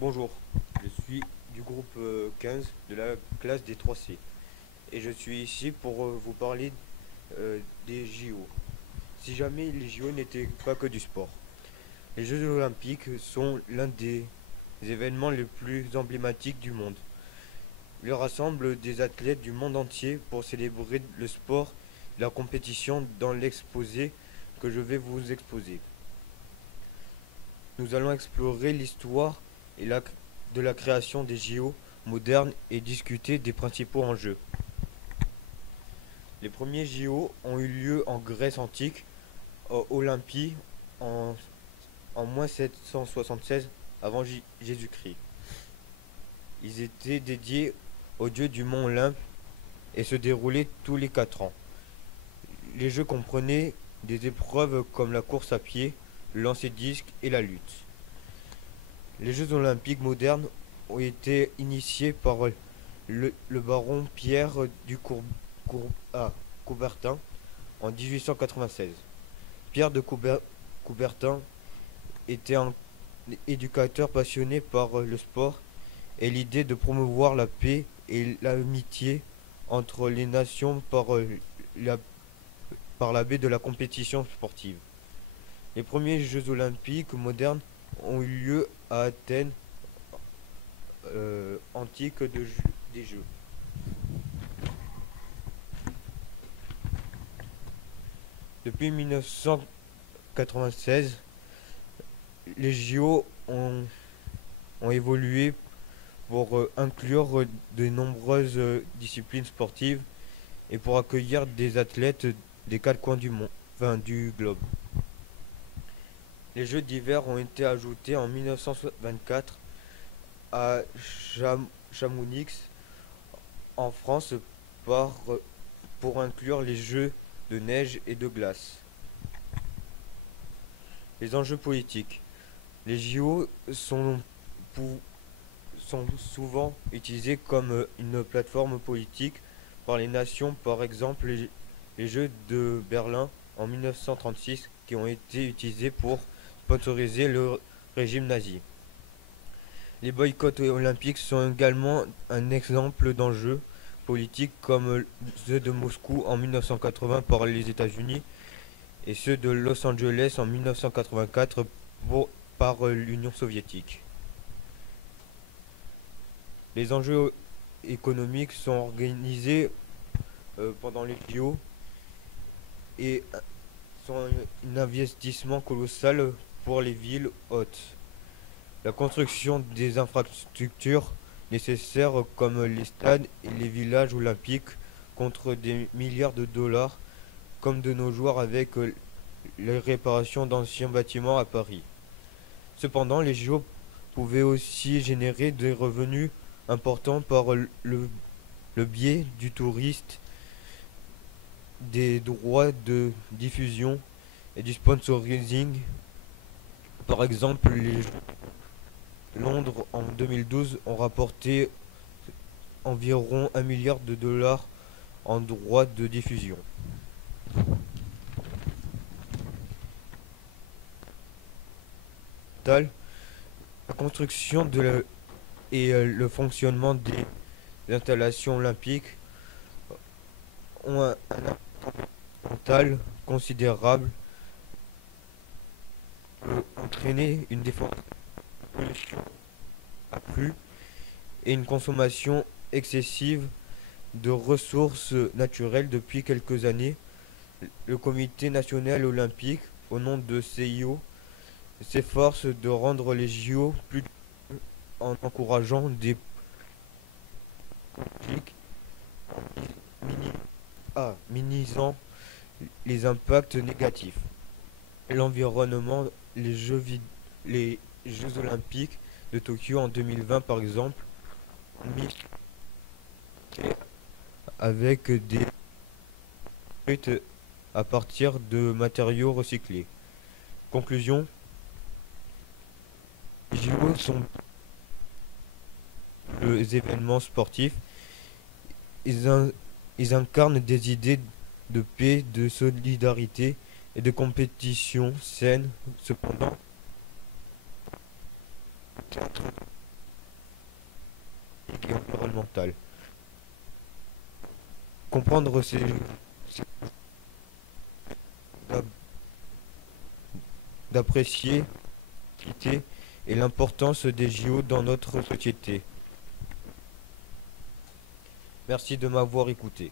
Bonjour, je suis du groupe 15 de la classe des 3C et je suis ici pour vous parler des JO. Si jamais les JO n'étaient pas que du sport, les Jeux olympiques sont l'un des événements les plus emblématiques du monde. Ils rassemblent des athlètes du monde entier pour célébrer le sport et la compétition dans l'exposé que je vais vous exposer. Nous allons explorer l'histoire et de la création des JO modernes et discuter des principaux enjeux. Les premiers JO ont eu lieu en Grèce antique, à Olympie, en, en 776 avant Jésus-Christ. Ils étaient dédiés au dieu du mont Olympe et se déroulaient tous les 4 ans. Les jeux comprenaient des épreuves comme la course à pied, le lancer de disque et la lutte. Les Jeux olympiques modernes ont été initiés par le baron Pierre Coubertin en 1896. Pierre de Coubertin était un éducateur passionné par le sport et l'idée de promouvoir la paix et l'amitié entre les nations par la baie de la compétition sportive. Les premiers Jeux olympiques modernes ont eu lieu à Athènes antique des Jeux. Depuis 1996, les JO ont évolué pour inclure de nombreuses disciplines sportives et pour accueillir des athlètes des 4 coins du globe. Les Jeux d'hiver ont été ajoutés en 1924 à Chamonix en France pour inclure les Jeux de neige et de glace. Les enjeux politiques. Les JO sont souvent utilisés comme une plateforme politique par les nations, par exemple les Jeux de Berlin en 1936 qui ont été utilisés pour sponsoriser le régime nazi. Les boycotts olympiques sont également un exemple d'enjeu politique comme ceux de Moscou en 1980 par les États-Unis et ceux de Los Angeles en 1984 par l'Union soviétique. Les enjeux économiques sont organisés pendant les JO et sont un investissement colossal pour les villes hôtes. La construction des infrastructures nécessaires comme les stades et les villages olympiques contre des milliards de dollars comme de nos jours avec les réparations d'anciens bâtiments à Paris. Cependant, les JO pouvaient aussi générer des revenus importants par le biais du touriste, des droits de diffusion et du sponsoring. Par exemple, les Londres en 2012 ont rapporté environ 1 milliard de dollars en droits de diffusion. La construction et le fonctionnement des installations olympiques ont un impact mental considérable, peut entraîner une pollution accrue et une consommation excessive de ressources naturelles. Depuis quelques années, le Comité national olympique, au nom de CIO, s'efforce de rendre les JO plus en encourageant des politiques minimisant les impacts négatifs. L'environnement, les Jeux olympiques de Tokyo en 2020 par exemple, mis avec des faites à partir de matériaux recyclés. Conclusion, les JO sont les événements sportifs. Ils incarnent des idées de paix, de solidarité et de compétition saine. Cependant, et environnementales. Comprendre d'ap- d'apprécier l'équité et l'importance des JO dans notre société. Merci de m'avoir écouté.